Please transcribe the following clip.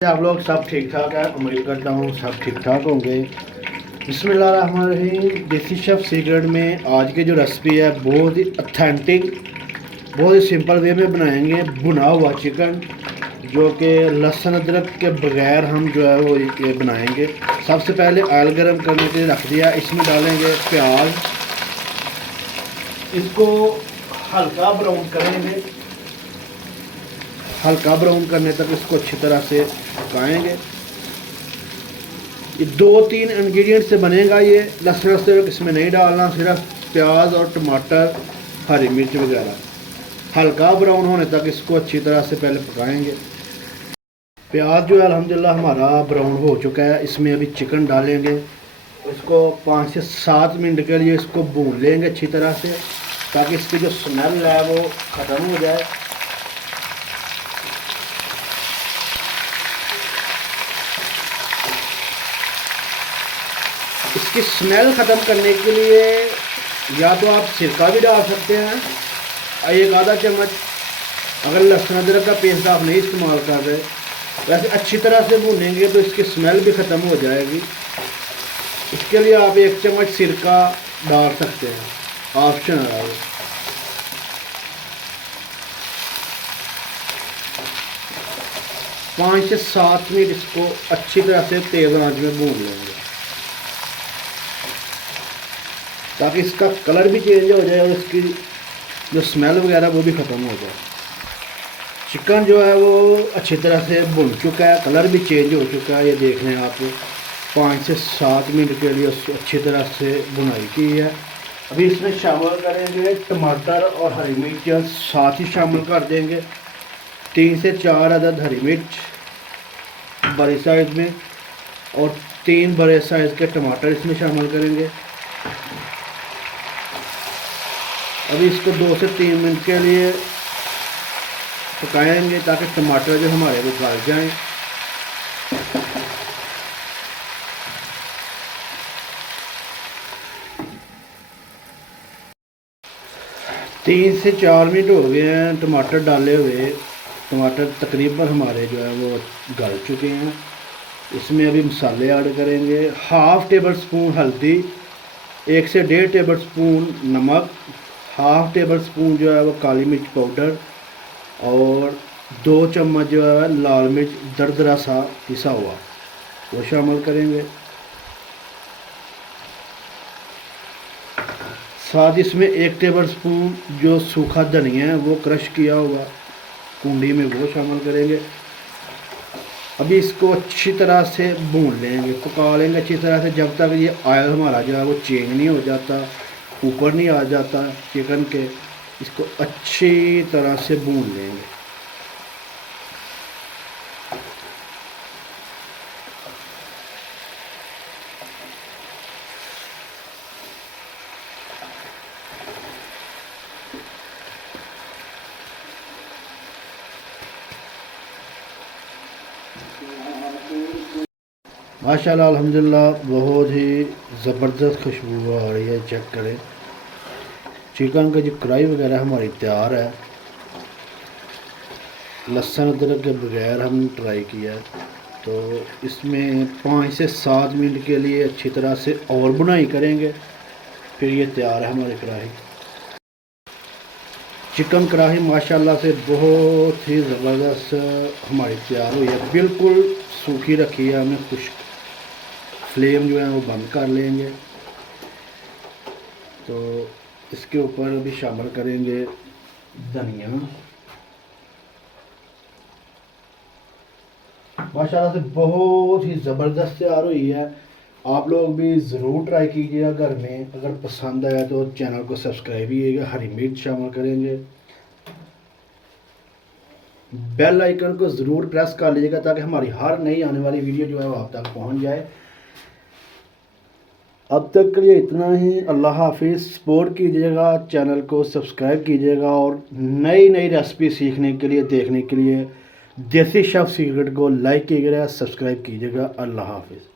आप लोग सब ठीक ठाक है। उम्मीद करता हूँ सब ठीक ठाक होंगे। बिस्मिल्लाहिर्रहमानिर्रहीम। देसी शेफ़ सीक्रेट में आज की जो रेसिपी है बहुत ही ऑथेंटिक, बहुत ही सिंपल वे में बनाएंगे भुना हुआ चिकन, जो कि लहसुन अदरक के बगैर हम जो है वो ये बनाएंगे। सबसे पहले ऑयल गर्म करने के लिए रख दिया, इसमें डालेंगे प्याज, इसको हल्का ब्राउन करेंगे। हल्का ब्राउन करने तक इसको अच्छी तरह से पकाएंगे। ये 2-3 इंग्रेडिएंट से बनेगा ये। लहसुन अदरक इसमें नहीं डालना, सिर्फ प्याज और टमाटर, हरी मिर्च वगैरह। हल्का ब्राउन होने तक इसको अच्छी तरह से पहले पकाएंगे। प्याज जो है अल्हम्दुलिल्लाह हमारा ब्राउन हो चुका है। इसमें अभी चिकन डालेंगे, इसको 5 से 7 मिनट के लिए इसको भून लेंगे अच्छी तरह से, ताकि इसकी जो स्मेल है वो ख़त्म हो जाए। इसकी स्मेल ख़त्म करने के लिए या तो आप सिरका भी डाल सकते हैं, एक आधा चम्मच, अगर लहसुन अदरक का पेस्ट आप नहीं इस्तेमाल कर रहे। वैसे अच्छी तरह से भूनेंगे तो इसकी स्मेल भी ख़त्म हो जाएगी। इसके लिए आप 1 चम्मच सिरका डाल सकते हैं, ऑप्शन है वो। पाँच से 7 मिनट इसको अच्छी तरह से तेज़ आंच में भून लेंगे, ताकि इसका कलर भी चेंज हो जाए और इसकी जो स्मेल वगैरह वो भी ख़त्म हो जाए। चिकन जो है वो अच्छी तरह से भुन चुका है, कलर भी चेंज हो चुका है। ये देख रहे हैं आप, 5 से 7 मिनट के लिए उसको अच्छी तरह से भुनाई की है। अभी इसमें शामिल करेंगे टमाटर और हरी मिर्च, साथ ही शामिल कर देंगे 3 से 4 अदद हरी मिर्च बड़े साइज़ में, और 3 बड़े साइज़ के टमाटर इसमें शामिल करेंगे। अभी इसको 2 से 3 मिनट के लिए पकाएंगे, ताकि टमाटर जो हमारे वो गल जाएं। तीन से 4 मिनट हो गए हैं टमाटर डाले हुए। टमाटर तकरीबन हमारे जो है वो गल चुके हैं। इसमें अभी मसाले ऐड करेंगे। हाफ़ टेबल स्पून हल्दी, 1 से 1.5 टेबल स्पून नमक, हाफ़ टेबल स्पून जो है वो काली मिर्च पाउडर, और 2 चम्मच जो है लाल मिर्च दरदरा सा पिसा हुआ वो शामिल करेंगे। साथ इसमें 1 टेबल स्पून जो सूखा धनिया है वो क्रश किया हुआ कुंडी में वो शामिल करेंगे। अभी इसको अच्छी तरह से भून लेंगे, पका लेंगे अच्छी तरह से, जब तक ये ऑयल हमारा जो है वो चेंज नहीं हो जाता, ऊपर नहीं आ जाता चिकन के। इसको अच्छी तरह से भून लेंगे। माशाल्लाह अल्हम्दुलिल्लाह बहुत ही ज़बरदस्त खुशबू आ रही है। चेक करें, चिकन का जो कढ़ाई वगैरह हमारी तैयार है। लहसुन अदरक के बगैर हम ट्राई किया है, तो इसमें 5 से 7 मिनट के लिए अच्छी तरह से और बुनाई करेंगे, फिर ये तैयार है हमारी कढ़ाई। चिकन कढ़ाई माशाल्लाह से बहुत ही ज़बरदस्त हमारी तैयार हुई है। बिल्कुल सूखी रखी है हमने, खुश्क। फ्लेम जो है वो बंद कर लेंगे। तो इसके ऊपर भी शामिल करेंगे धनिया। माशाल्लाह से बहुत ही ज़बरदस्त तैयार हुई है। आप लोग भी ज़रूर ट्राई कीजिएगा घर में। अगर पसंद आया तो चैनल को सब्सक्राइब कीजिएगा। हरी मिर्च शामिल करेंगे। बेल आइकन को ज़रूर प्रेस कर लीजिएगा, ताकि हमारी हर नई आने वाली वीडियो जो है वो आप तक पहुंच जाए। अब तक के लिए इतना ही। अल्लाह हाफिज़। सपोर्ट कीजिएगा, चैनल को सब्सक्राइब कीजिएगा, और नई नई रेसिपी सीखने के लिए, देखने के लिए देसी शेफ़ सीक्रेट को लाइक कीजिएगा, सब्सक्राइब कीजिएगा। अल्लाह हाफिज़।